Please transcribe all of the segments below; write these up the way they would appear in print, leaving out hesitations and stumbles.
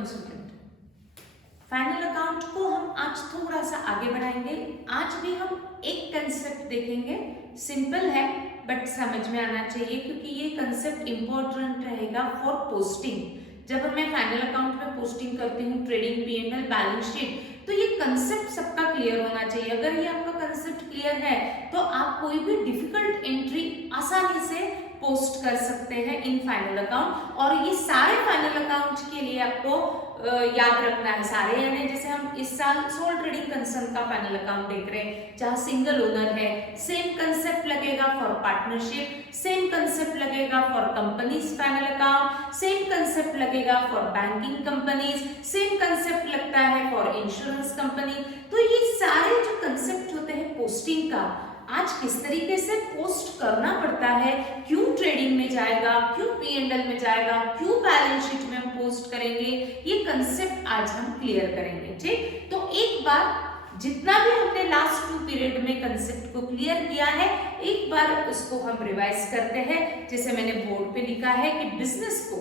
Consultant. Final account को हम आज थोड़ा सा आगे बढ़ाएंगे। आज भी हम एक कंसेप्ट देखेंगे, सिंपल है बट समझ में आना चाहिए क्योंकि ये कंसेप्ट इंपॉर्टेंट रहेगा फॉर पोस्टिंग। जब मैं फाइनल अकाउंट में पोस्टिंग करती हूँ, ट्रेडिंग, P&L, बैलेंस शीट, तो ये कंसेप्ट सबका क्लियर होना चाहिए। अगर ये आपका कंसेप्ट क्लियर है तो आप कोई भी डिफिकल्ट एंट्री आसानी से पोस्ट कर सकते हैं इन फाइनल अकाउंट। और ये सारे फाइनल अकाउंट के लिए आपको याद रखना है, सारे यानी जैसे हम इस साल सोल ट्रेडिंग कंसर्न का फाइनल अकाउंट देख रहे हैं जहां सिंगल ओनर है, सेम कंसेप्ट लगेगा फॉर पार्टनरशिप, सेम कंसेप्ट लगेगा for companies final account, same concept लगेगा for banking companies, same concept लगता है फॉर इंश्योरेंस कंपनी। तो ये सारे जो कंसेप्ट होते हैं पोस्टिंग का, आज किस तरीके से पोस्ट करना पड़ता है, क्यों ट्रेडिंग में जाएगा, क्यों P&L में जाएगा, क्यों बैलेंस शीट में हम पोस्ट करेंगे, ये कंसेप्ट आज हम क्लियर करेंगे। ठीक, तो एक बार जितना भी हमने लास्ट 2 पीरियड में कंसेप्ट को क्लियर किया है, एक बार उसको हम रिवाइज करते हैं। जैसे मैंने बोर्ड पे लिखा है कि बिजनेस को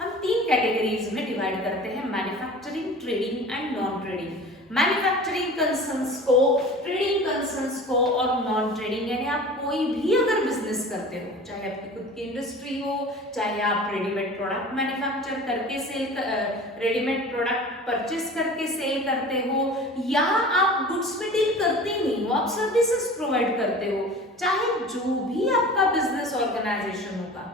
हम 3 कैटेगरीज में डिवाइड करते हैं, manufacturing, trading and non trading. Manufacturing concerns को, ट्रेडिंग कंसर्न्स को और नॉन ट्रेडिंग, यानी आप कोई भी अगर बिजनेस करते हो, चाहे आपकी खुद की इंडस्ट्री हो, चाहे आप रेडीमेड प्रोडक्ट मैन्युफैक्चर करके सेल, रेडीमेड प्रोडक्ट परचेस करके सेल करते हो, या आप गुड्स में डील करते ही नहीं हो, आप सर्विसेज प्रोवाइड करते हो, चाहे जो भी आपका बिजनेस ऑर्गेनाइजेशन होगा,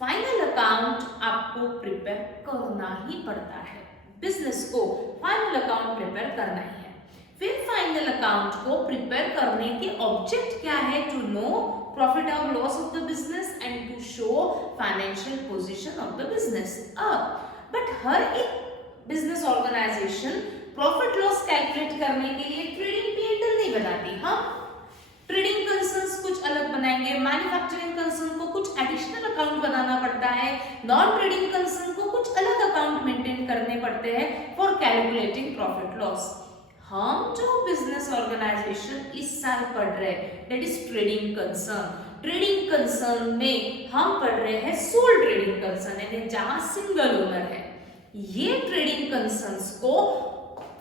फाइनल अकाउंट आपको प्रिपेयर करना ही पड़ता है। बिजनेस को फाइनल अकाउंट प्रिपेयर करना ही है। फिर फाइनल अकाउंट को प्रिपेयर करने के ऑब्जेक्ट क्या है? टू नो प्रॉफिट और loss of the business and to show financial position of the business. But हर एक business organisation profit loss calculate करने के लिए ट्रेडिंग P&L नहीं बनाती। हम ट्रेडिंग कंसर्न्स कुछ अलग बनाएंगे, मैन्युफैक्चरिंग कंसर्न को कुछ एडिशनल अकाउंट बनाना पड़ता है, नॉन ट्रेडिंग कंसर्न को कुछ अलग अकाउंट मेंटेन करने पड़ते हैं फॉर कैलकुलेटिंग प्रॉफिट लॉस। हम जो बिजनेस ऑर्गेनाइजेशन इस साल पढ़ रहे हैं that is trading concern. Trading concern में हम पढ़ रहे हैं सोल ट्रेडिंग कंसर्न, यानी जहां सिंगल ओनर है। ये ट्रेडिंग कंसर्न्स को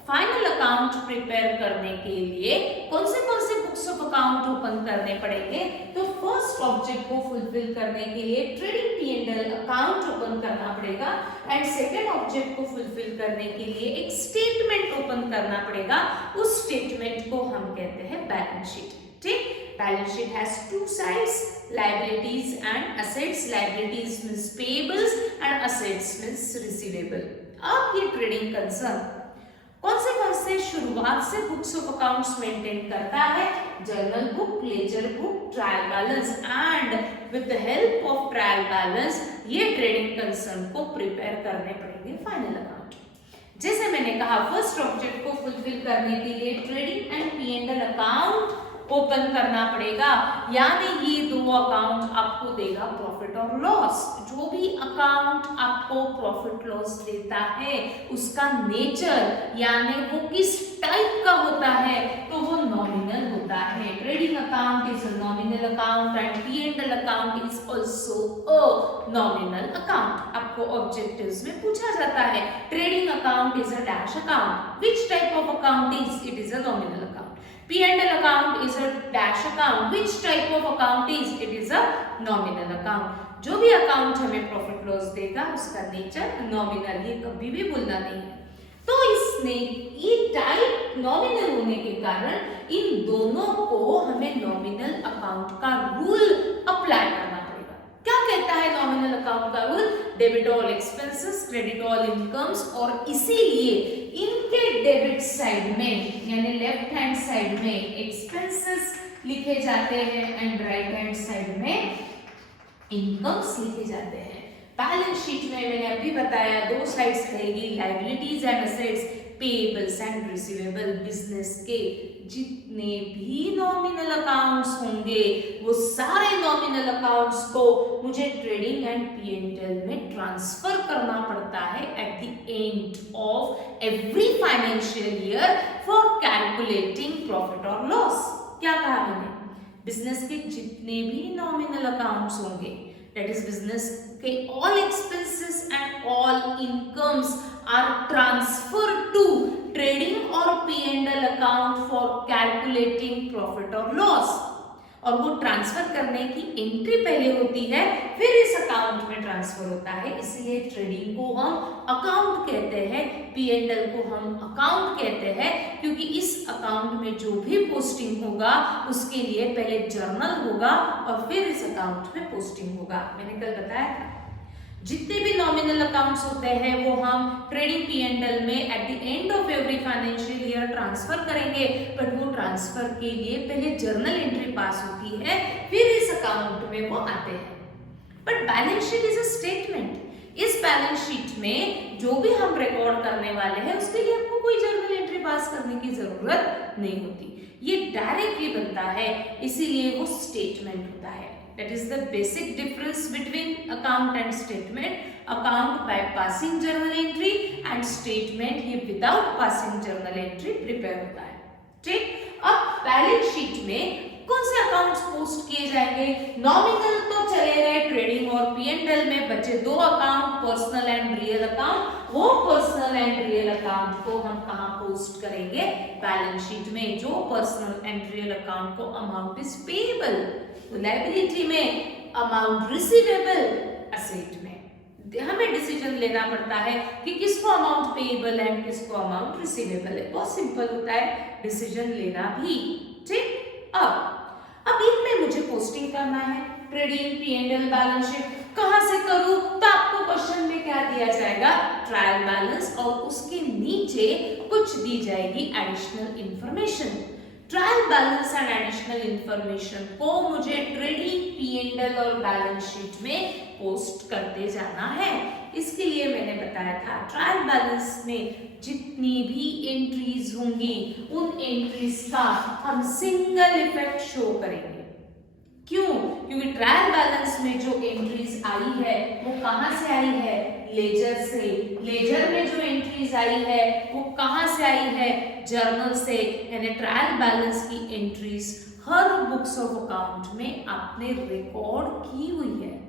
फाइनल अकाउंट प्रिपेयर करने के लिए कौन से बुक्स ऑफ अकाउंट ओपन करने पड़ेंगे? तो फर्स्ट ऑब्जेक्ट को फुलफिल करने के लिए ट्रेडिंग P&L अकाउंट ओपन करना पड़ेगा एंड सेकेंड ऑब्जेक्ट को फुलफिल करने के लिए एक स्टेटमेंट ओपन करना पड़ेगा। उस स्टेटमेंट को हम कहते हैं बैलेंस शीट। ठीक, balance sheet has 2 sides, liabilities and assets. Liabilities means payables and assets means receivable. अब ये ट्रेडिंग कंसर्न कौन से शुरुआत से बुक्स ऑफ अकाउंट्स मेंटेन करता है? Journal book, laser book, trial balance, and with the help of trial balance ये trading concern को प्रिपेयर करने पड़ेंगे फाइनल अकाउंट। जैसे मैंने कहा, फर्स्ट ऑब्जेक्ट को फुलफिल करने के लिए trading and P&L account open करना पड़ेगा, यानी ये 2 अकाउंट आपको देगा प्रॉफिट और लॉस। जो भी अकाउंट आपको प्रॉफिट लॉस देता है उसका नेचर यानी वो किस टाइप का होता है, तो वो नॉमिनल होता है। Trading account is a nominal account and P&L account is also a nominal account. आपको ऑब्जेक्टिव्स में पूछा जाता है trading account is a dash account, which type of account is it is a nominal account. P&L account is a dash account. Which type of account is it is a nominal account. जो भी account हमें profit loss देगा उसका nature nominal, ये कभी भी भूलना नहीं है। तो इसने ये टाइप नॉमिनल होने के कारण इन दोनों को हमें नॉमिनल अकाउंट का रूल अप्लाई करना पड़ेगा। क्या कहता है नॉमिनल अकाउंट का rule? Debit all expenses, credit all incomes, और इसीलिए इनके डेबिट साइड में यानी लेफ्ट हैंड साइड में एक्सपेंसेस लिखे जाते हैं एंड राइट हैंड साइड में इनकम्स लिखे जाते हैं। बैलेंस शीट में मैंने अभी बताया 2 साइड्स रहेगी, liabilities and assets, payables and receivable. Business के जितने भी नॉमिनल अकाउंट्स होंगे वो सारे नॉमिनल अकाउंट्स को मुझे ट्रेडिंग एंड P&L में ट्रांसफर करना पड़ता है at the end of every financial year for calculating profit और लॉस। क्या कहा मैंने? बिजनेस के जितने भी नॉमिनल अकाउंट्स होंगे, दैट इज बिजनेस के all expenses and all incomes are transfer to trading और P&L account for calculating profit और लॉस। और वो ट्रांसफर करने की एंट्री पहले होती है, फिर इस अकाउंट में ट्रांसफर होता है, इसलिए ट्रेडिंग को हम अकाउंट कहते हैं, P&L को हम अकाउंट कहते हैं, क्योंकि इस अकाउंट में जो भी पोस्टिंग होगा उसके लिए पहले जर्नल होगा और फिर इस अकाउंट में पोस्टिंग होगा। मैंने कल बताया था जितने भी नॉमिनल अकाउंट्स होते हैं वो हम ट्रेडिंग P&L में eight the end of every financial year transfer करेंगे, बट वो ट्रांसफर के लिए पहले जर्नल एंट्री पास होती है, फिर इस अकाउंट में वो आते हैं। But balance sheet is a statement. इस बैलेंस शीट में जो भी हम रिकॉर्ड करने वाले हैं उसके लिए आपको कोई जर्नल एंट्री पास करने की जरूरत नहीं होती, ये डायरेक्टली बनता है, इसीलिए वो स्टेटमेंट होता है। That is the basic difference between account and statement. Account by passing journal entry and statement ये without passing journal entry prepare होता है। ठीक, अब बैलेंस शीट में कौन से अकाउंट्स पोस्ट किए जाएंगे? नॉमिनल तो चले गए ट्रेडिंग और P&L में, बचे दो account, personal and real account. वो पर्सनल एंड रियल अकाउंट को हम कहाँ पोस्ट करेंगे? बैलेंस शीट में। जो पर्सनल एंड रियल अकाउंट को अमाउंट इज पेएबल, लायबिलिटी में, अमाउंट रिसीवेबल असेट में। हमें डिसीजन लेना पड़ता है कि किसको अमाउंट पेएबल है, किसको अमाउंट रिसीवेबल है। बहुत सिंपल होता है डिसीजन लेना भी। ठीक, अब इनमें मुझे पोस्टिंग करना है, ट्रेडिंग, P&L, बैलेंस शीट कहां से करूं? तो आपको क्वेश्चन में क्या दिया जाएगा? ट्रायल बैलेंस, और उसके नीचे कुछ दी जाएगी additional information. Trial balance and additional information को मुझे ट्रेडिंग, P&L और बैलेंस शीट में पोस्ट करते जाना है। इसके लिए मैंने बताया था ट्रायल बैलेंस में जितनी भी एंट्रीज होंगी उन एंट्रीज का हम सिंगल इफेक्ट शो करेंगे। क्यों? क्योंकि ट्रायल बैलेंस में जो एंट्रीज आई है वो कहां से आई है? लेजर से। लेजर में जो एंट्रीज आई है वो कहां से आई है? जर्नल से। यानी ट्रायल बैलेंस की entries her books of account में आपने रिकॉर्ड की हुई है।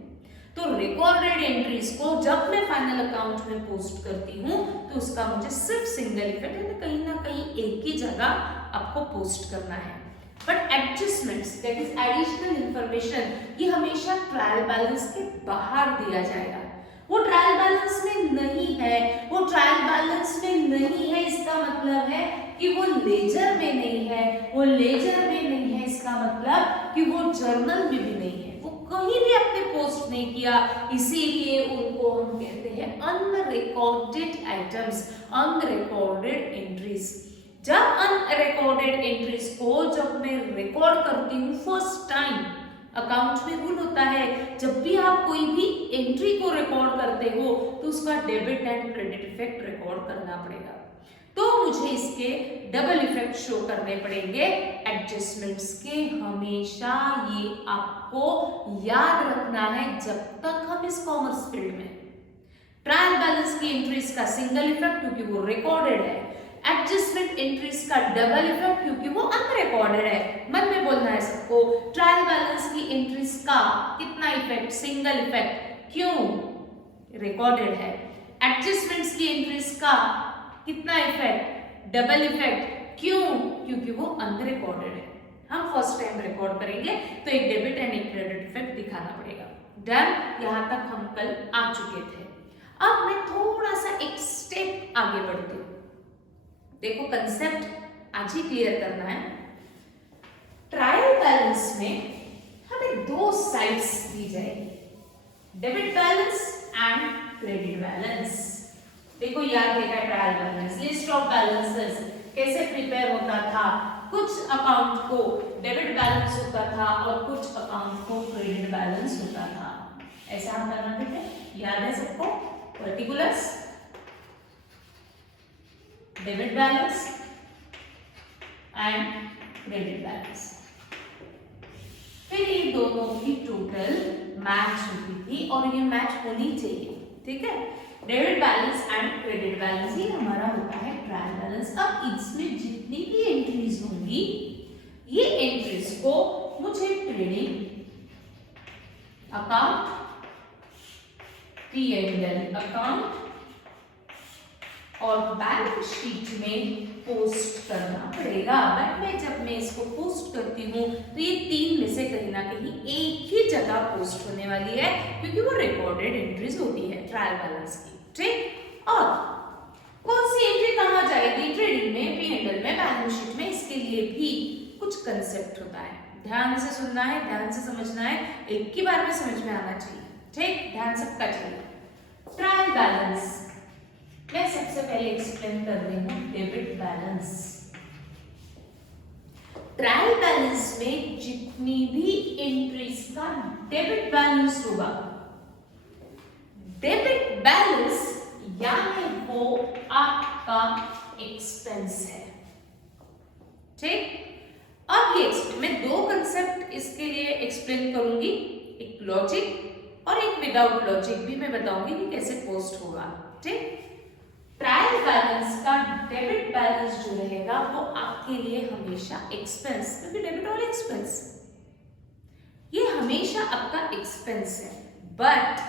तो रिकॉर्डेड एंट्रीज को जब मैं फाइनल अकाउंट में पोस्ट करती हूँ तो उसका मुझे सिर्फ सिंगल इफेक्ट यानी कहीं ना कहीं एक ही जगह आपको पोस्ट करना है। But adjustments, that is additional information, ये हमेशा ट्रायल बैलेंस के बाहर दिया जाएगा। वो ट्रायल बैलेंस में नहीं है, वो ट्रायल बैलेंस में नहीं है इसका मतलब है कि वो लेजर में नहीं है, वो लेजर में नहीं है इसका मतलब कि वो जर्नल में भी नहीं है, वो कहीं भी आपने पोस्ट नहीं किया, इसीलिए उनको हम कहते हैं अनरिकॉर्डेड आइटम्स, अनरिकॉर्डेड एंट्रीज। जब अनरिकॉर्डेड एंट्रीज को जब मैं रिकॉर्ड करती हूँ फर्स्ट टाइम, अकाउंट में रूल होता है जब भी आप कोई भी एंट्री को रिकॉर्ड करते हो तो उसका debit and credit effect record करना पड़ेगा। तो मुझे इसके डबल इफेक्ट शो करने पड़ेंगे एडजस्टमेंट्स के। हमेशा ये आपको याद रखना है जब तक हम इस कॉमर्स फील्ड में। ट्रायल बैलेंस की एंट्रीज का सिंगल इफेक्ट क्योंकि वो रिकॉर्डेड है, एडजस्टमेंट एंट्रीज का डबल इफेक्ट क्योंकि वो अनरिकॉर्डेड है। मन में बोलना है सबको, ट्रायल बैलेंस की एंट्रीज का कितना इफेक्ट? Single effect. क्यों? रिकॉर्डेड है। एडजस्टमेंट्स की एंट्रीज का कितना इफेक्ट? Double effect. क्यों? क्योंकि वो अनरिकॉर्डेड है। हम फर्स्ट टाइम रिकॉर्ड करेंगे तो एक डेबिट एंड एक क्रेडिट इफेक्ट दिखाना पड़ेगा। डन, यहां तक हम कल आ चुके थे। अब मैं थोड़ा सा एक स्टेप आगे बढ़ती हूँ। देखो कंसेप्ट आज ही क्लियर करना है। ट्रायल बैलेंस में हमें दो साइड्स दी जाएगी, debit balance and credit balance. देखो याद रहेगा trial balance, list of balances कैसे प्रिपेयर होता था। कुछ अकाउंट को डेबिट बैलेंस होता था और कुछ अकाउंट को क्रेडिट बैलेंस होता था। ऐसा हम करना थे, याद है सबको? Particulars, debit balance and credit balance. फिर ये दोनों की टोटल मैच होती थी और ये मैच होनी चाहिए, ठीक है। Debit balance and credit balance ही हमारा होता है ट्रायल बैलेंस। अब इसमें जितनी भी एंट्रीज होंगी ये एंट्रीज को मुझे ट्रेडिंग अकाउंट, P&L अकाउंट, और बैलेंस शीट में पोस्ट करना पड़ेगा। बट जब मैं इसको पोस्ट करती हूँ तो ये तीन में से कहीं ना कहीं एक ही जगह पोस्ट होने वाली है, क्योंकि वो रिकॉर्डेड एंट्रीज होती है ट्रायल बैलेंस की। ठीक, और कौन सी एंट्री कहाँ जाएगी ट्रेडिंग में, P&L में, बैलेंस शीट में, इसके लिए भी कुछ कंसेप्ट होता है। ध्यान से सुनना है, ध्यान से समझना है, एक ही बार में समझ में आना चाहिए। ठीक, ध्यान सबका चाहिए। ट्रायल बैलेंस मैं सबसे पहले एक्सप्लेन कर रही हूँ डेबिट बैलेंस। ट्रायल बैलेंस में जितनी भी एंट्रीज का डेबिट बैलेंस होगा, डेबिट बैलेंस यानी वो आपका एक्सपेंस है। ठीक, अब ये मैं दो कंसेप्ट इसके लिए एक्सप्लेन करूंगी, एक लॉजिक और एक विदाउट लॉजिक भी मैं बताऊंगी कि कैसे पोस्ट होगा। ठीक, ट्रायल बैलेंस का डेबिट बैलेंस जो रहेगा वो आपके लिए हमेशा एक्सपेंस, क्योंकि डेबिट और एक्सपेंस ये हमेशा आपका एक्सपेंस है। बट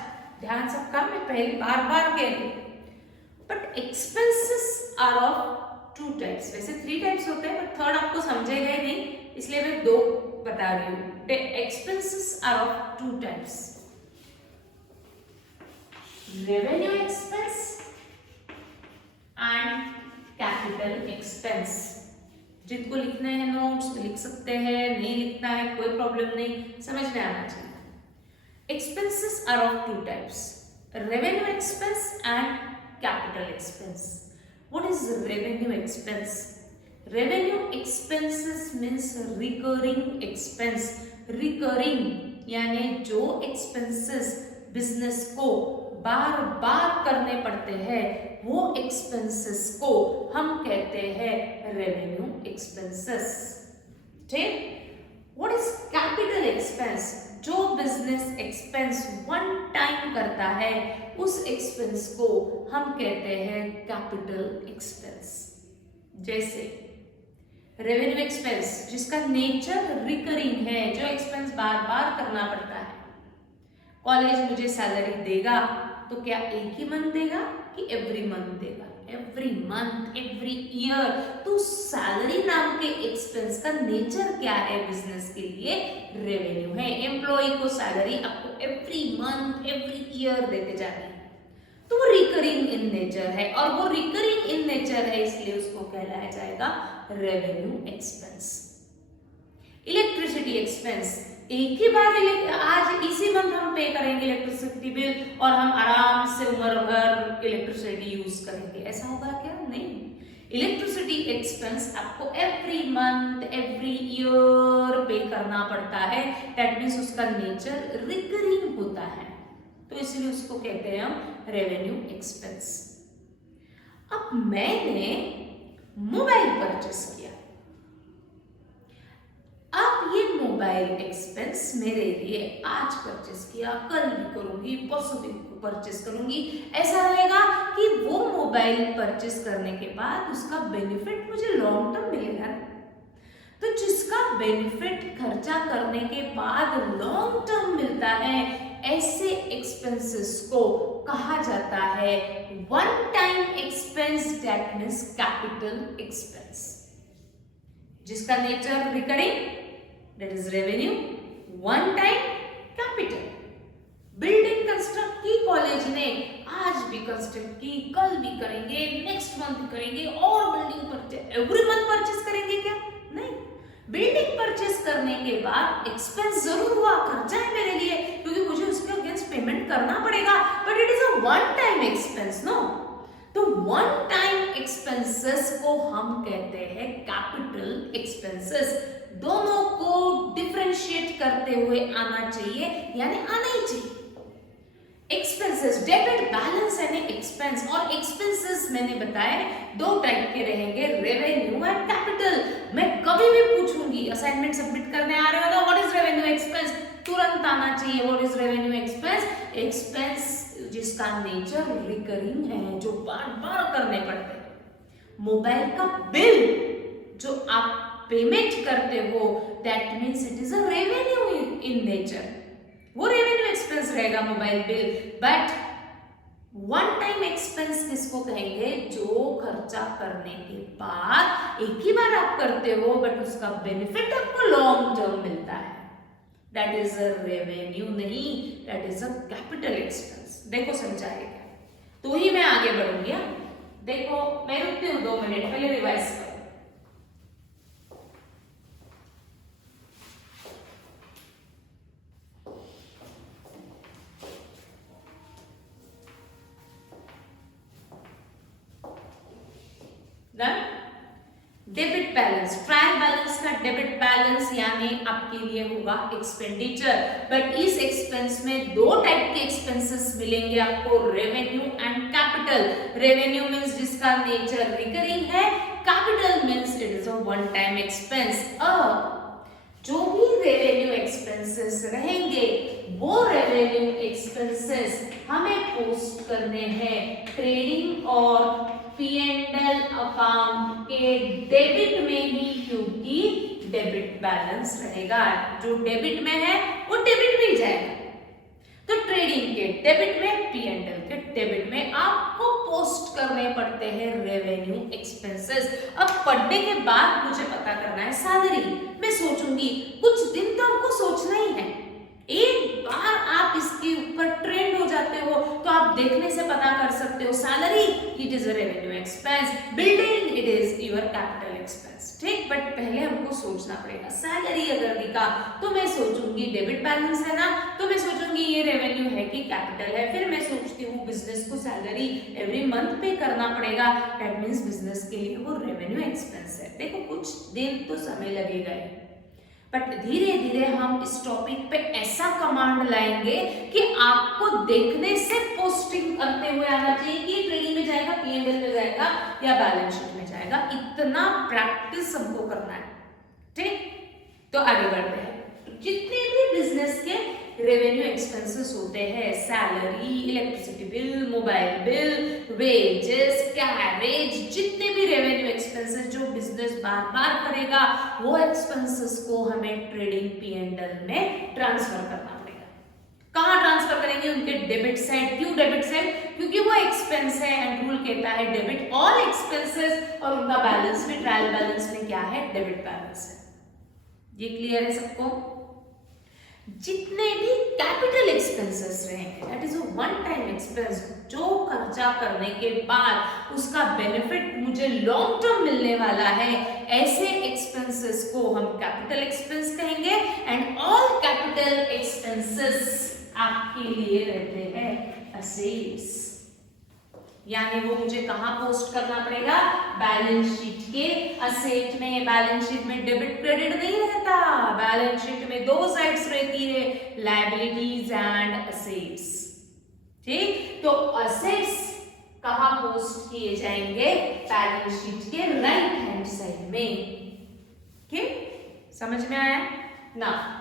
ध्यान सबका, मैं पहले बार बार कह रही हूं, but expenses are of two types. वैसे थ्री टाइप्स होते हैं, बट थर्ड आपको समझेगा ही नहीं, इसलिए मैं दो बता रही हूं। Expenses are of two types, revenue expense and capital expense. जिनको लिखने हैं नोट्स लिख सकते हैं, नहीं लिखना है कोई प्रॉब्लम नहीं, समझ में आना चाहिए। Expenses are of two types, revenue expense and capital expense. What is revenue expense? Revenue expenses means recurring expense. Recurring यानी जो एक्सपेंसेस बिजनेस को बार बार करने पड़ते हैं, वो एक्सपेंसेस को हम कहते हैं रेवेन्यू एक्सपेंसेस। ठीक, व्हाट इज कैपिटल एक्सपेंस? जो बिजनेस एक्सपेंस वन टाइम करता है, उस एक्सपेंस को हम कहते हैं कैपिटल एक्सपेंस। जैसे रेवेन्यू एक्सपेंस जिसका नेचर रिकरिंग है, जो एक्सपेंस बार बार करना पड़ता है। कॉलेज मुझे सैलरी देगा तो क्या एक ही मंथ देगा कि एवरी मंथ देगा? Every month, every year. तो सैलरी नाम के एक्सपेंस का नेचर क्या है बिजनेस के लिए? रेवेन्यू है। एम्प्लॉय को सैलरी आपको एवरी मंथ, एवरी ईयर देते जानी है, तो वो रिकरिंग इन नेचर है, और वो रिकरिंग इन नेचर है, इसलिए उसको कहलाया जाएगा रेवेन्यू एक्सपेंस। इलेक्ट्रिसिटी एक्सपेंस, एक ही बार आज इसी मंथ हम पे करेंगे इलेक्ट्रिसिटी बिल और हम आराम से उम्र भर इलेक्ट्रिसिटी यूज करेंगे, ऐसा होगा क्या? नहीं। इलेक्ट्रिसिटी एक्सपेंस आपको एवरी मंथ, एवरी ईयर पे करना पड़ता है। दैट मीन्स उसका नेचर रिकरिंग होता है, तो इसलिए उसको कहते हैं हम रेवेन्यू एक्सपेंस। अब मैंने मोबाइल परचेस किया, अब ये मोबाइल एक्सपेंस मेरे लिए आज परचेस किया, कल भी करूंगी, परसों भी परचेस करूंगी, ऐसा रहेगा कि वो मोबाइल परचेस करने के बाद उसका बेनिफिट मुझे लॉन्ग टर्म मिलेगा। तो जिसका बेनिफिट खर्चा करने के बाद लॉन्ग टर्म मिलता है, ऐसे एक्सपेंसेस को कहा जाता है one time expense, that means capital expense. जिसका nature recurring, that is revenue, one time capital। Building construct की कॉलेज ने, आज भी कंस्ट्रक्ट की, कल भी करेंगे, नेक्स्ट मंथ भी करेंगे, और building purchase every month purchase करेंगे क्या? नहीं। बिल्डिंग परचेस करने के बाद एक्सपेंस जरूर हुआ, खर्चा है मेरे लिए, क्योंकि मुझे उसके अगेंस्ट पेमेंट करना पड़ेगा, but it is a one time expense, no. तो वन टाइम एक्सपेंसेस को हम कहते हैं कैपिटल एक्सपेंसेस। दोनों को डिफरेंशिएट करते हुए आना चाहिए, यानी आना ही चाहिए। एक्सपेंसेस, डेबिट बैलेंस यानी एक्सपेंस, और एक्सपेंसेस मैंने बताया दो टाइप के रहेंगे, रेवेन्यू एंड कैपिटल। मैं कभी भी पूछूंगी, असाइनमेंट सबमिट करने आ रहे हो तो व्हाट इज रेवेन्यू एक्सपेंस, तुरंत आना चाहिए what is revenue expense. Expense जिसका नेचर रिकरिंग है, जो बार बार करने पड़ते हैं। मोबाइल का बिल जो आप पेमेंट करते हो, that means it is a revenue in nature, वो रेवेन्यू एक्सपेंस रहेगा mobile bill. But one time expense किसको कहेंगे? जो खर्चा करने के बाद एक ही बार आप करते हो बट उसका बेनिफिट आपको लॉन्ग टर्म मिलता है, दैट इज अ रेवेन्यू नहीं, that is a capital expense. देखो समझा है क्या? तो ही मैं आगे बढ़ूंगी। देखो मैं रुकती हूँ 2 मिनट, पहले रिवाइज करो। डेबिट बैलेंस, ट्रायल बैलेंस का डेबिट बैलेंस यानी आपके लिए होगा एक्सपेंडिचर, बट इस एक्सपेंस में 2 टाइप के एक्सपेंसेस मिलेंगे आपको, revenue and capital. Revenue means जिसका नेचर रिकरिंग है, capital means it is a one time expense. जो भी रेवेन्यू एक्सपेंसेस रहेंगे वो रेवेन्यू एक्सपेंसेस हमें पोस्ट करने हैं ट्रेडिंग और P&L अकाउंट के डेबिट में ही, क्योंकि डेबिट बैलेंस रहेगा। जो डेबिट में है वो डेबिट में ही जाएगा। तो ट्रेडिंग के डेबिट में, P&L के डेबिट में आपको पोस्ट करने पड़ते हैं रेवेन्यू एक्सपेंसेस। अब पढ़ने के बाद मुझे पता करना है सैलरी। मैं सोचूंगी, कुछ दिन तो हमको सोचना ही है। एक बार आप इसके ऊपर ट्रेंड हो जाते हो तो आप देखने से पता कर सकते हो salary it is a revenue expense, building it is your capital expense, ठीक। बट पहले हमको सोचना पड़ेगा। सैलरी अगर दिखा तो मैं सोचूंगी डेबिट बैलेंस है ना, तो मैं सोचूंगी ये रेवेन्यू है कि कैपिटल है। फिर मैं सोचती हूँ बिजनेस को सैलरी एवरी मंथ पे करना पड़ेगा, दैट मींस बिजनेस के लिए वो रेवेन्यू एक्सपेंस है। देखो कुछ दिन तो समय लगेगा, बट धीरे धीरे हम इस टॉपिक पे ऐसा कमांड लाएंगे कि आपको देखने से पोस्टिंग करते हुए आना चाहिए कि ट्रेडिंग में जाएगा, P&L में जाएगा या बैलेंस शीट में जाएगा। इतना प्रैक्टिस हमको करना है, ठीक। तो आगे बढ़ते हैं। जितने भी बिजनेस के रेवेन्यू एक्सपेंसेस होते हैं, salary, electricity bill, mobile bill, wages, carriage, जितने भी रेवेन्यू एक्सपेंसेस जो बिजनेस बार बार करेगा वो एक्सपेंसेस को हमें ट्रेडिंग P&L में ट्रांसफर करना पड़ेगा। कहां ट्रांसफर करेंगे? उनके डेबिट साइड। क्यों डेबिट साइड? क्योंकि वो एक्सपेंस है एंड रूल कहता है डेबिट ऑल एक्सपेंसेस, और उनका बैलेंस में, ट्रायल बैलेंस में क्या है? डेबिट बैलेंस है। ये क्लियर है सबको? जितने भी कैपिटल एक्सपेंसेस रहेंगे, that is a one time expense, जो खर्चा करने के बाद उसका बेनिफिट मुझे लॉन्ग टर्म मिलने वाला है, ऐसे एक्सपेंसेस को हम कैपिटल एक्सपेंस कहेंगे। एंड ऑल कैपिटल एक्सपेंसेस आपके लिए रहते हैं असेट्स, यानी वो मुझे कहां पोस्ट करना पड़ेगा? बैलेंस शीट के असेट में। बैलेंस शीट में डेबिट क्रेडिट नहीं रहता, बैलेंस शीट में 2 साइड्स रहती है, लायबिलिटीज एंड असेट्स, ठीक। तो असेट्स कहां पोस्ट किए जाएंगे? बैलेंस शीट के राइट हैंड साइड में, ठीक। समझ में आया ना?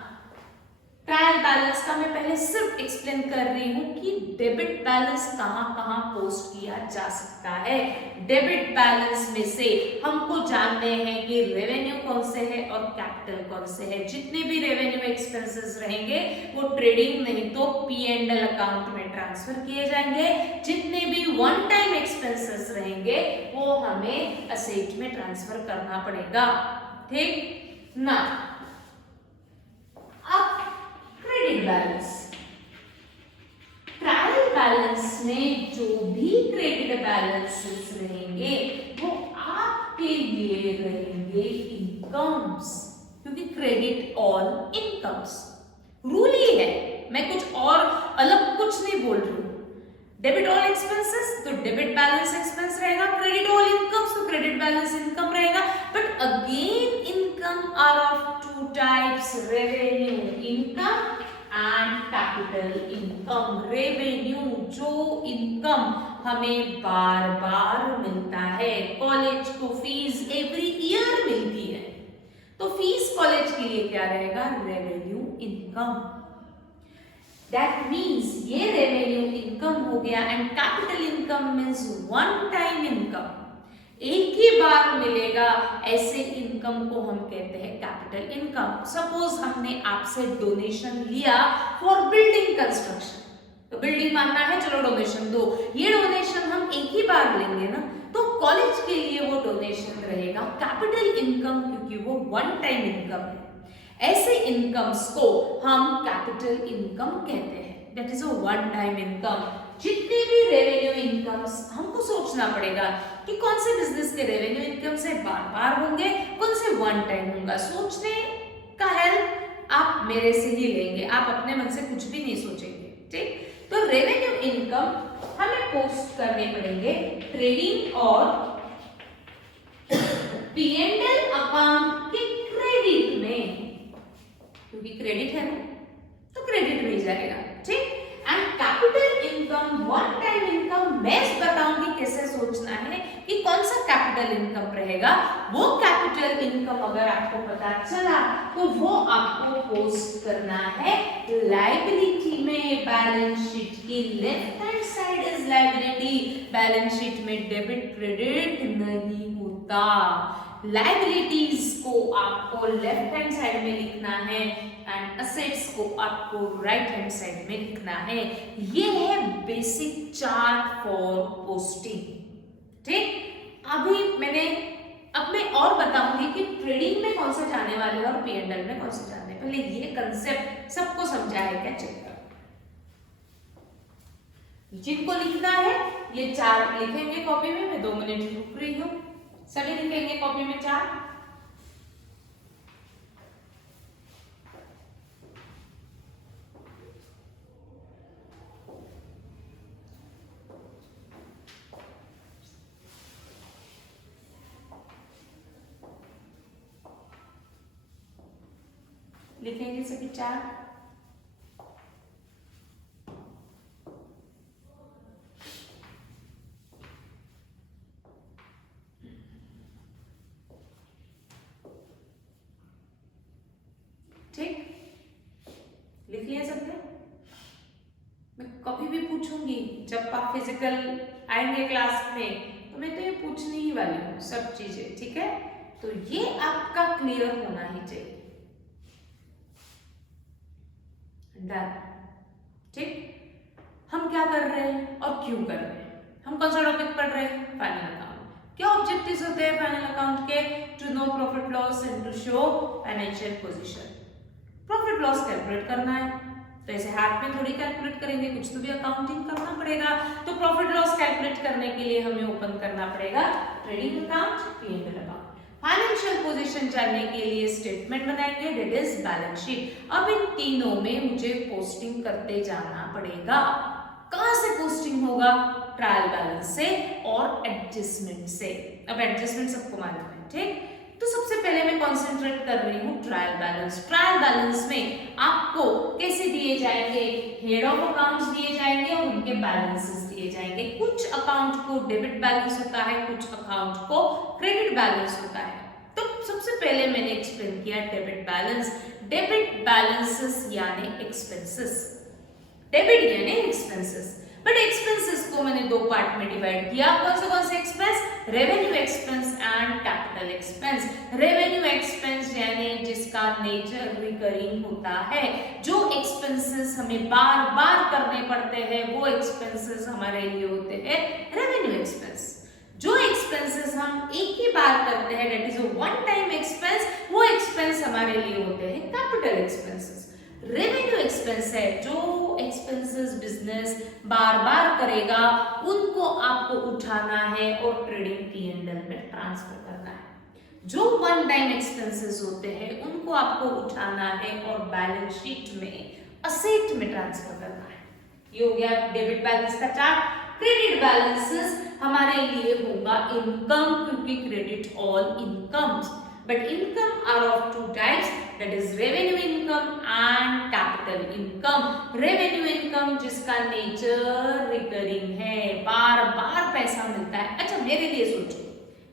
ट्रायल बैलेंस का मैं पहले सिर्फ एक्सप्लेन कर रही हूं कि डेबिट बैलेंस कहां कहां पोस्ट किया जा सकता है। डेबिट बैलेंस में से हमको जानने हैं कि रेवेन्यू कौन से है और कैपिटल कौन से है। जितने भी रेवेन्यू एक्सपेंसेस रहेंगे वो ट्रेडिंग नहीं तो P&L अकाउंट में ट्रांसफर किए जाएंगे। जितने भी वन टाइम एक्सपेंसेस रहेंगे वो हमें असेट में ट्रांसफर करना पड़ेगा, ठीक ना। अब क्रेडिट बैलेंस, ट्रायल बैलेंस में जो भी क्रेडिट बैलेंसेस रहेंगे वो आपके लिए रहेंगे इनकम्स, क्योंकि क्रेडिट ऑल इनकम्स रूल ही है। मैं कुछ और अलग कुछ नहीं बोल रही हूं। डेबिट ऑल एक्सपेंसेस तो डेबिट बैलेंस एक्सपेंस रहेगा, क्रेडिट ऑल इनकम्स तो क्रेडिट बैलेंस इनकम रहेगा। But again income are of 2 types, revenue income and capital income. Revenue जो इनकम हमें बार बार मिलता है, कॉलेज को फीस एवरी ईयर मिलती है, तो फीस कॉलेज के लिए क्या रहेगा? Revenue income. दैट मीन्स ये रेवेन्यू इनकम हो गया। And capital income means one time income, एक ही बार मिलेगा, ऐसे इनकम को हम कहते हैं कैपिटल इनकम। सपोज हमने आपसे डोनेशन लिया फॉर बिल्डिंग कंस्ट्रक्शन, तो बिल्डिंग मानना है, चलो डोनेशन दो। ये डोनेशन हम एक ही बार लेंगे ना, तो कॉलेज के लिए वो डोनेशन रहेगा कैपिटल इनकम, क्योंकि वो वन टाइम इनकम है। ऐसे इनकम्स को हम कैपिटल इनकम कहते हैं, that is a one time income. जितने भी रेवेन्यू इनकम्स, हमको सोचना पड़ेगा कि कौन से बिजनेस के रेवेन्यू इनकम से बार बार होंगे, कौन से वन टाइम होगा। सोचने का हेल्प आप मेरे से ही लेंगे, आप अपने मन से कुछ भी नहीं सोचेंगे, ठीक। तो रेवेन्यू इनकम हमें पोस्ट करने पड़ेंगे ट्रेडिंग और P&L अकाउंट के क्रेडिट में, क्योंकि क्रेडिट है ना, तो क्रेडिट मिल जाएगा, ठीक। And capital income, one time income, मैं बताऊंगी कैसे सोचना है कि कौन सा कैपिटल इनकम रहेगा। वो कैपिटल इनकम अगर आपको पता चला तो वो आपको पोस्ट करना है लायबिलिटी में। बैलेंस शीट की left hand side is liability, balance sheet में डेबिट क्रेडिट नहीं होता। लायबिलिटीज को आपको लेफ्ट हैंड साइड में लिखना है एंड असेट्स को आपको राइट हैंड साइड में लिखना है। ये है बेसिक चार्ट फॉर पोस्टिंग, ठीक। अब मैं और बताऊंगी कि ट्रेडिंग में कौन सा जाने वाले हैं और P&L में कौन सा जाने। पहले ये कंसेप्ट सबको समझा है क्या, चेक करो। जिनको लिखना है ये चार्ट लिखेंगे कॉपी में, मैं 2 मिनट रुक रही हूँ। सभी लिखेंगे कॉपी में चार्ट। लिखेंगे सभी चार्ट। ठीक, लिख लिया सबने। मैं कभी भी पूछूंगी जब आप फिजिकल आएंगे क्लास में, तो मैं तो ये पूछने ही वाली हूँ सब चीजें, ठीक है। तो ये आपका क्लियर होना ही चाहिए, डन, ठीक। हम क्या कर रहे हैं और क्यों कर रहे हैं, हम कौन सा टॉपिक पढ़ रहे हैं, फाइनल अकाउंट। क्या ऑब्जेक्टिव्स होते हैं फाइनल अकाउंट के, to know profit loss and to show financial position. Profit loss calculate करना है, तो ऐसे हाथ में थोड़ी कैलकुलेट करेंगे, कुछ तो भी अकाउंटिंग करना पड़ेगा। तो प्रॉफिट लॉस कैलकुलेट करने के लिए हमें ओपन करना पड़ेगा trading account, P&L account. Financial position जानने के लिए स्टेटमेंट बनाएंगे, दैट इज बैलेंस शीट। अब इन तीनों में मुझे पोस्टिंग करते जाना पड़ेगा। कहां से पोस्टिंग होगा, ट्रायल बैलेंस से और एडजस्टमेंट से। अब एडजस्टमेंट सबको मालूम है, ठीक। तो सबसे पहले मैं कंसंट्रेट कर रही हूँ ट्रायल बैलेंस। ट्रायल बैलेंस में आपको कैसे दिए जाएंगे, हेड ऑफ अकाउंट्स दिए जाएंगे और उनके बैलेंसेस दिए जाएंगे। कुछ अकाउंट को डेबिट बैलेंस होता है, कुछ अकाउंट को क्रेडिट बैलेंस होता है। तो सबसे पहले मैंने एक्सप्लेन किया डेबिट बैलेंस। डेबिट बैलेंसेस यानी एक्सपेंसेस, डेबिट यानी एक्सपेंसेस। बट एक्सपेंसेस को मैंने 2 पार्ट में डिवाइड किया। कौन से expense, revenue expense and capital expense. Revenue expense यानी जिसका नेचर रिकरिंग होता है, जो एक्सपेंसेस हमें बार बार करने पड़ते हैं, वो एक्सपेंसेस हमारे लिए होते हैं रेवेन्यू एक्सपेंस। जो एक्सपेंसेस हम एक ही बार करते हैं, that is a one time expense, वो एक्सपेंस हमारे लिए होते हैं कैपिटल एक्सपेंसेस। रेवेन्यू एक्सपेंस है जो एक्सपेंसेस बिजनेस बार बार करेगा, उनको आपको उठाना है और ट्रेडिंग P&L में ट्रांसफर करना है। जो वन टाइम एक्सपेंसेस होते हैं उनको आपको उठाना है और बैलेंस शीट में असेट में ट्रांसफर करना है। ये हो गया डेबिट बैलेंस का चार्ट। क्रेडिट बैलेंसेस हमारे लिए होगा इनकम, क्योंकि credit all incomes. But income are of 2 types, that is revenue income and capital income. Revenue income जिसका नेचर रिकरिंग है, बार बार पैसा मिलता है। अच्छा मेरे लिए सोचो,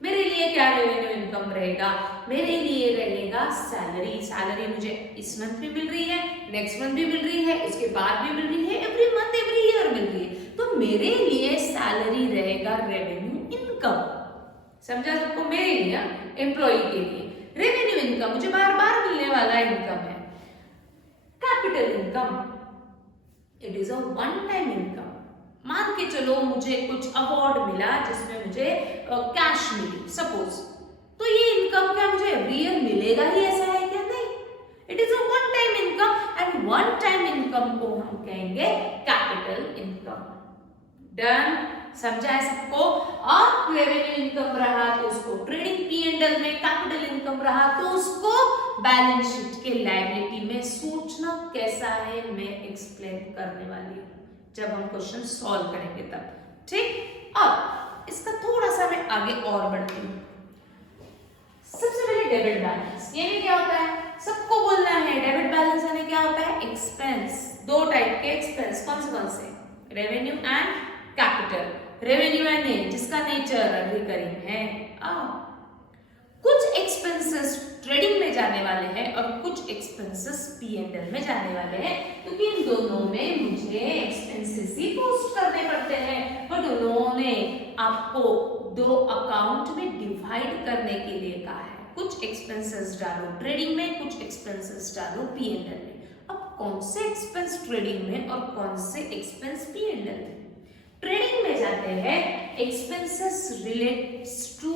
मेरे लिए क्या रेवेन्यू इनकम रहेगा, मेरे लिए रहेगा सैलरी। सैलरी मुझे इस मंथ भी मिल रही है, नेक्स्ट मंथ भी मिल रही है, उसके बाद भी मिल रही है, एवरी मंथ एवरी ईयर मिल रही है। तो मेरे लिए सैलरी रहेगा रेवेन्यू इनकम। समझा सबको, मेरे लिए एम्प्लॉय के लिए रेवेन्यू इनकम मुझे बार बार मिलने वाला इनकम है। Capital income it is a one time income. मान के चलो मुझे कुछ अवार्ड मिला जिसमें मुझे कैश मिली सपोज, तो ये इनकम क्या मुझे एवरी ईयर मिलेगा ही, ऐसा है क्या? नहीं, it is a one time income and one time income को हम कहेंगे कैपिटल इनकम। डन, समझा है सबको? और रेवेन्यू इनकम रहा तो उसको ट्रेडिंग P&L में, कैपिटल इनकम रहा तो उसको बैलेंस शीट के लायबिलिटी में। सोचना कैसा है मैं एक्सप्लेन करने वाली हूँ जब हम क्वेश्चन सॉल्व करेंगे तब, ठीक? अब इसका थोड़ा सा मैं आगे और बढ़ती हूँ। सबसे पहले डेबिट बैलेंस, ये क्या होता है? सबको बोलना है डेबिट बैलेंस यानी क्या होता है? एक्सपेंस। दो टाइप के एक्सपेंस, कौन से? Revenue and capital. रेवेन्यू यानी जिसका नेचर रिकरिंग है। कुछ एक्सपेंसेस ट्रेडिंग में जाने वाले हैं और कुछ एक्सपेंसेस P&L में जाने वाले हैं, क्योंकि इन दोनों में मुझे एक्सपेंसेस ही पोस्ट करने पड़ते हैं, बट उन्होंने आपको दो अकाउंट में डिवाइड करने के लिए कहा है। कुछ एक्सपेंसेस डालो ट्रेडिंग में, कुछ एक्सपेंसेस डालो P&L में। अब कौन से एक्सपेंस ट्रेडिंग में और कौन से एक्सपेंस P&L में? ट्रेडिंग में जाते हैं expenses relates to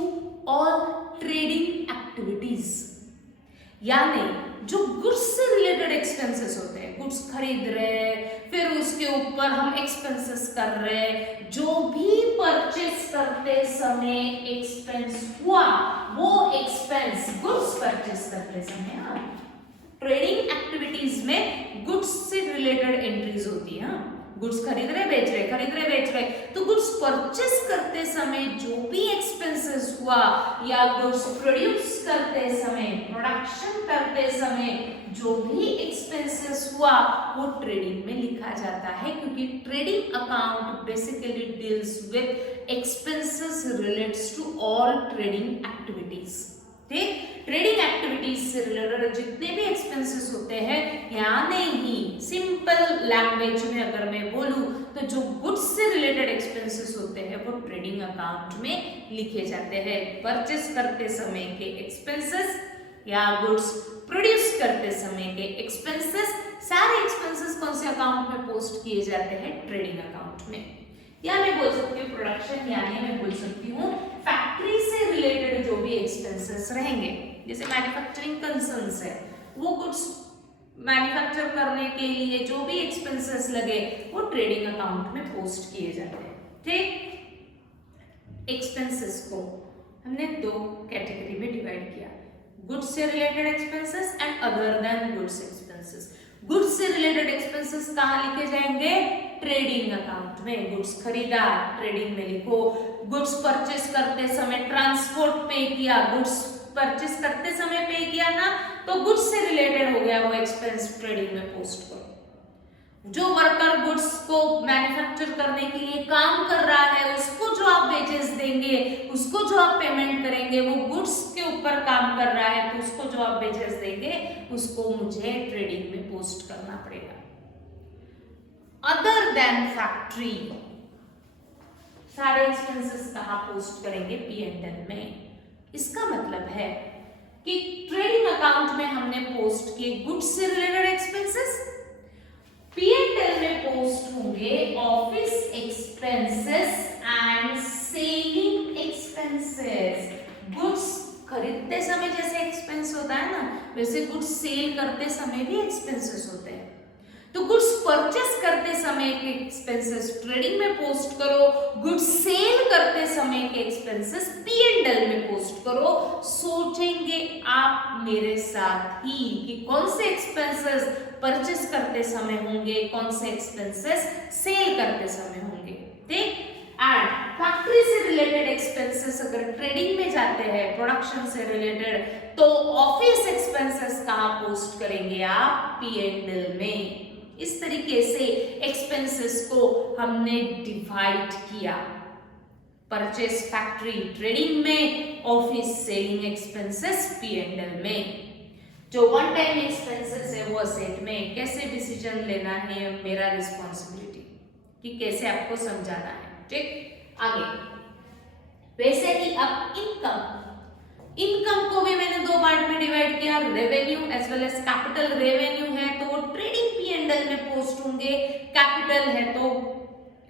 all trading activities, यानी जो गुड्स से रिलेटेड एक्सपेंसेस होते हैं, गुड्स खरीद रहे, फिर उसके ऊपर हम एक्सपेंसेस कर रहे, जो भी परचेस करते समय एक्सपेंस हुआ वो एक्सपेंस गुड्स परचेस करते समय। ट्रेडिंग एक्टिविटीज में गुड्स से रिलेटेड एंट्रीज होती है। गुड्स खरीद रहे बेच रहे, खरीद रहे बेच रहे, तो गुड्स परचेस करते समय जो भी एक्सपेंसेस हुआ या गुड्स प्रोड्यूस करते समय, प्रोडक्शन करते समय जो भी एक्सपेंसेस हुआ वो ट्रेडिंग में लिखा जाता है, क्योंकि trading account basically deals with expenses relates to all trading activities. ठीक, ट्रेडिंग एक्टिविटीज से रिलेटेड जितने भी एक्सपेंसेस होते हैं, यानी ही सिंपल लैंग्वेज में अगर मैं बोलूं तो जो गुड्स से रिलेटेड एक्सपेंसेस होते हैं वो ट्रेडिंग अकाउंट में लिखे जाते हैं। परचेस करते समय के एक्सपेंसेस या गुड्स प्रोड्यूस करते समय के एक्सपेंसेस, सारे एक्सपेंसेस कौन से अकाउंट में पोस्ट किए जाते हैं? ट्रेडिंग अकाउंट में। या मैं बोल सकती हूँ प्रोडक्शन, यानी मैं बोल सकती हूँ फैक्ट्री से रिलेटेड जो भी एक्सपेंसेस रहेंगे, जैसे मैन्युफैक्चरिंग कंसर्न्स है, वो गुड्स मैन्युफैक्चर करने के लिए जो भी एक्सपेंसेस लगे वो ट्रेडिंग अकाउंट में पोस्ट किए जाते हैं। ठीक, एक्सपेंसेस को हमने दो कैटेगरी में डिवाइड किया, गुड्स से related expenses and other than goods expenses. Goods से रिलेटेड एक्सपेंसेस कहाँ लिखे जाएंगे? ट्रेडिंग अकाउंट में। गुड्स खरीदा ट्रेडिंग में लिखो, गुड्स परचेस करते समय ट्रांसपोर्ट पे किया, गुड्स परचेस करते समय पे किया ना, तो गुड्स से रिलेटेड हो गया वो एक्सपेंस, ट्रेडिंग में पोस्ट करो। जो वर्कर गुड्स को मैन्युफैक्चर करने के लिए काम कर रहा है, उसको जो आप वेजेस देंगे, उसको जो आप पेमेंट करेंगे, वो गुड्स के ऊपर काम कर रहा है, तो उसको जो आप वेजेस देंगे उसको मुझे ट्रेडिंग में पोस्ट करना पड़ेगा। अदर देन फैक्ट्री सारे एक्सपेंसेस कहाँ पोस्ट करेंगे? P&L में। इसका मतलब है कि ट्रेडिंग अकाउंट में हमने पोस्ट किए गुड्स से रिलेटेड एक्सपेंसेस, P&L में पोस्ट होंगे office expenses and selling expenses. Goods खरीदते समय जैसे एक्सपेंस होता है ना, वैसे गुड्स सेल करते समय भी एक्सपेंसेस होते हैं। तो गुड्स परचेस करते समय के एक्सपेंसेस ट्रेडिंग में पोस्ट करो, गुड्स सेल करते समय के एक्सपेंसेस P&L में पोस्ट करो। सोचेंगे आप मेरे साथ ही कि कौन से एक्सपेंसेस परचेस करते समय होंगे, कौन से एक्सपेंसेस सेल करते समय होंगे। ठीक, एंड फैक्ट्री से रिलेटेड एक्सपेंसेस अगर ट्रेडिंग में जाते हैं, प्रोडक्शन से रिलेटेड, तो ऑफिस एक्सपेंसेस कहाँ पोस्ट करेंगे आप? P&L में। इस तरीके से एक्सपेंसेस को हमने डिवाइड किया, परचेस फैक्ट्री ट्रेडिंग में, ऑफिस सेलिंग एक्सपेंसेस P&L में। जो वन टाइम एक्सपेंसेस है वो असेट में। कैसे डिसीजन लेना है मेरा रिस्पॉन्सिबिलिटी, कि कैसे आपको समझाना है। ठीक, आगे वैसे ही अब इनकम को भी मैंने दो पार्ट में डिवाइड किया, revenue as well as capital. Revenue है तो वो ट्रेडिंग P&L P&L में पोस्ट होंगे, कैपिटल है तो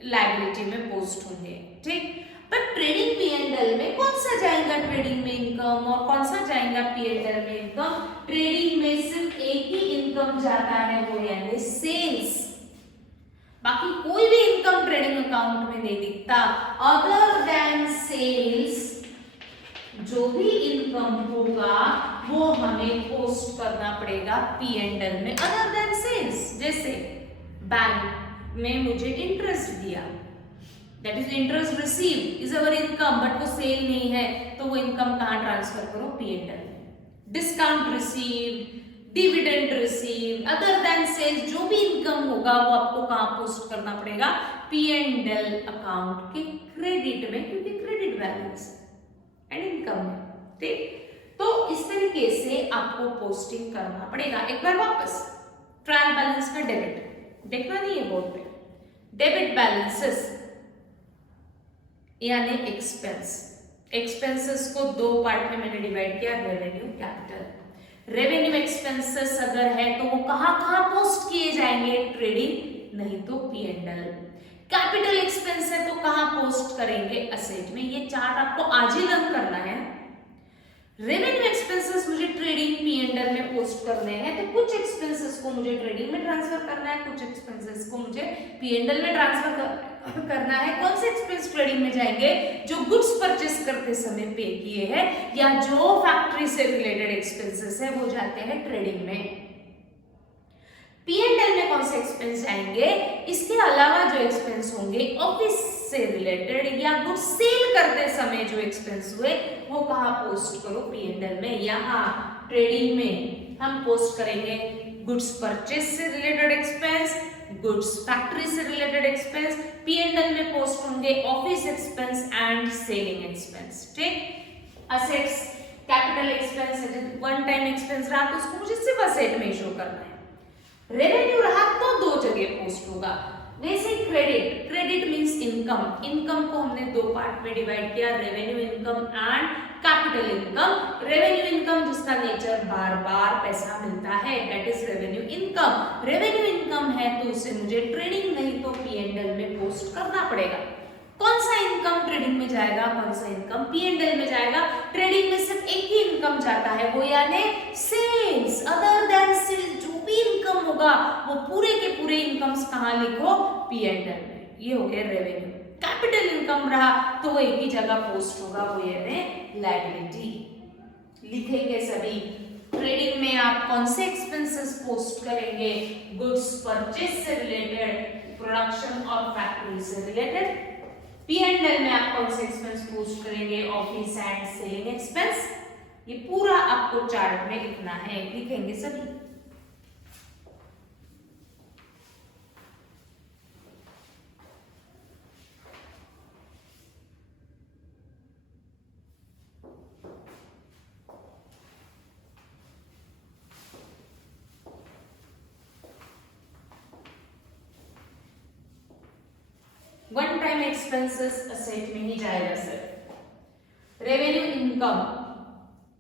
लायबिलिटी में पोस्ट होंगे, ठीक। पर ट्रेडिंग P&L में कौन सा जाएगा ट्रेडिंग में इनकम और कौन सा जाएगा P&L में इनकम? ट्रेडिंग में सिर्फ एक ही इनकम जाता है, वो यानी सेल्स। बाकी कोई भी इनकम ट्रेडिंग अकाउंट में नहीं दिखता। अदर देन सेल्स जो भी इनकम होगा वो हमें पोस्ट करना पड़ेगा P&L में। अदर देन सेल्स, जैसे बैंक में मुझे इंटरेस्ट दिया, that is interest receive is our income, but वो सेल नहीं है तो वो इनकम कहाँ ट्रांसफर करो? P&L। Discount receive, dividend receive, other than sales जो भी इनकम होगा वो आपको कहाँ पोस्ट करना पड़ेगा? P&L अकाउंट के क्रेडिट में, क्योंकि क्रेडिट बैलेंस एंड इनकम है, ठीक। तो इस तरीके से आपको पोस्टिंग करना पड़ेगा। एक बार वापस ट्रायल बैलेंस का डेबिट देखना नहीं है बोर्ड पे। डेबिट बैलेंसेस यानी एक्सपेंसेस को दो पार्ट में मैंने डिवाइड किया, रेवेन्यू, कैपिटल। रेवेन्यू एक्सपेंसेस अगर है तो वो कहाँ पोस्ट किए जाएंगे? ट्रेडिंग, नहीं तो P&L। कैपिटल एक्सपेंस है तो कहाँ पोस्ट करेंगे? असेट में। ये चार्ट आपको आज ही रन करना है। रेवेन्यू एक्सपेंसेस मुझे ट्रेडिंग P&L में पोस्ट करने हैं, तो कुछ एक्सपेंसेस को मुझे ट्रेडिंग में ट्रांसफर करना है, कुछ एक्सपेंसेस को मुझे P&L में ट्रांसफर करना है। कौन से एक्सपेंस ट्रेडिंग में जाएंगे? जो गुड्स परचेस करते समय पे किए हैं या जो फैक्ट्री से रिलेटेड एक्सपेंसेस है वो जाते हैं ट्रेडिंग में। P&L में कौन से एक्सपेंस जाएंगे? इसके अलावा जो एक्सपेंस होंगे ऑफिस से रिलेटेड या गुड्स सेल करते समय जो एक्सपेंस हुए वो कहाँ पोस्ट करो? P&L में। यहाँ ट्रेडिंग में हम पोस्ट करेंगे गुड्स परचेस से रिलेटेड एक्सपेंस, गुड्स फैक्ट्री से रिलेटेड एक्सपेंस। P&L में पोस्ट होंगे office expense and selling expense, ठीक। Assets, capital expense, one time expense रहा तो उसको मुझे सिर्फ असेट में शो करना है। रेवेन्यू रहा तो दो जगह पोस्ट होगा। वैसे क्रेडिट मींस इनकम को हमने दो पार्ट में डिवाइड किया, revenue income and capital income. Revenue income जिसका नेचर बार बार पैसा मिलता है, that is revenue income. Revenue income है तो उसे मुझे ट्रेडिंग नहीं तो P&L में पोस्ट करना पड़ेगा। कौन सा इनकम ट्रेडिंग में जाएगा, कौन सा इनकम P&L में जाएगा? ट्रेडिंग में सिर्फ एक ही इनकम जाता है, वो यानी सेल्स। अदर देन सेल्स जो भी इनकम होगा वो पूरे के पूरे इनकम्स कहाँ लिखो? P&L में। ये हो गया रेवेन्यू। कैपिटल इनकम रहा तो वो एक ही जगह पोस्ट होगा, वो यानी लायबिलिटी। लिखेंगे सभी। ट्रेडिंग में आप कौन से एक्सपेंसेस पोस्ट करेंगे? गुड्स परचेस से रिलेटेड, प्रोडक्शन और फैक्ट्री से रिलेटेड। P&L में आप कौन से एक्सपेंस पोस्ट करेंगे? Office and selling expense. ये पूरा आपको चार्ट में लिखना है, लिखेंगे सभी। वन टाइम एक्सपेंसेस असेट में ही जाएगा सर। रेवेन्यू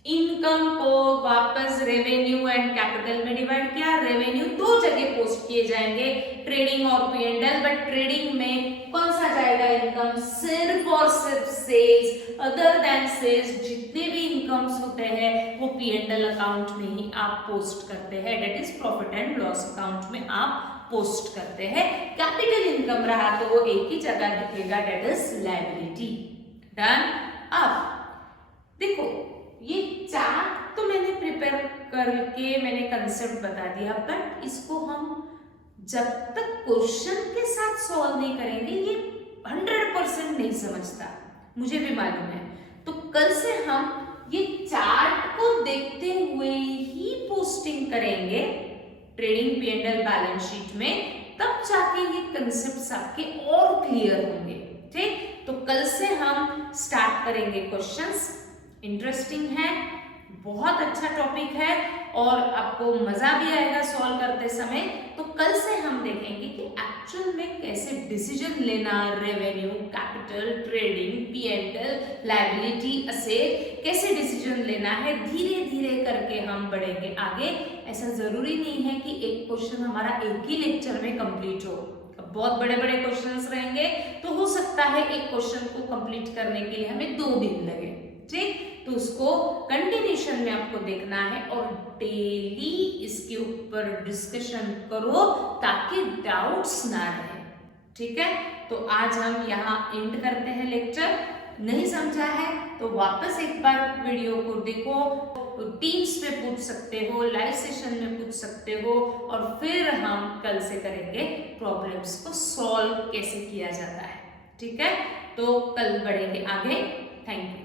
इनकम को वापस रेवेन्यू एंड कैपिटल में डिवाइड किया। रेवेन्यू दो जगह पोस्ट किए जाएंगे, ट्रेडिंग और P&L, बट ट्रेडिंग में कौन सा जाएगा इनकम? सिर्फ और सिर्फ सेल्स। अदर देन सेल्स जितने भी इनकम्स होते हैं वो P&L अकाउंट में ही आप पोस्ट करते हैं, that is profit and loss account में आप पोस्ट करते हैं। कैपिटल इनकम रहा तो वो एक ही जगह दिखेगा, दैट इज लायबिलिटी। डन। अब देखो ये चार्ट तो मैंने प्रिपेयर करके मैंने कंसेप्ट बता दिया, बट इसको हम जब तक क्वेश्चन के साथ सॉल्व नहीं करेंगे ये 100% नहीं समझता, मुझे भी मालूम है। तो कल से हम ये चार्ट को देखते हुए ही पोस्टिंग करेंगे ट्रेडिंग P&L बैलेंस शीट में, तब जाके ये कंसेप्ट्स आपके और क्लियर होंगे, ठीक। तो कल से हम स्टार्ट करेंगे क्वेश्चंस। इंटरेस्टिंग है, बहुत अच्छा टॉपिक है और आपको मजा भी आएगा सॉल्व करते समय। तो कल से हम देखेंगे कि एक्चुअल में कैसे डिसीजन लेना, revenue, capital, trading, P and L, liability, asset, कैसे डिसीजन लेना है। धीरे धीरे करके हम बढ़ेंगे आगे। ऐसा जरूरी नहीं है कि एक क्वेश्चन हमारा एक ही लेक्चर में कंप्लीट हो। बहुत बड़े बड़े क्वेश्चंस रहेंगे तो हो सकता है एक क्वेश्चन को कंप्लीट करने के लिए हमें 2 दिन लगे। ठीक, तो उसको कंटिन्यूशन में आपको देखना है और डेली इसके ऊपर डिस्कशन करो ताकि डाउट्स ना रहे। ठीक है, तो आज हम यहाँ एंड करते हैं लेक्चर। नहीं समझा है तो वापस एक बार वीडियो को देखो, तो टीम्स पे पूछ सकते हो, लाइव सेशन में पूछ सकते हो और फिर हम कल से करेंगे प्रॉब्लम्स को सॉल्व कैसे किया जाता है। ठीक है, तो कल बढ़ेंगे आगे। Thank you.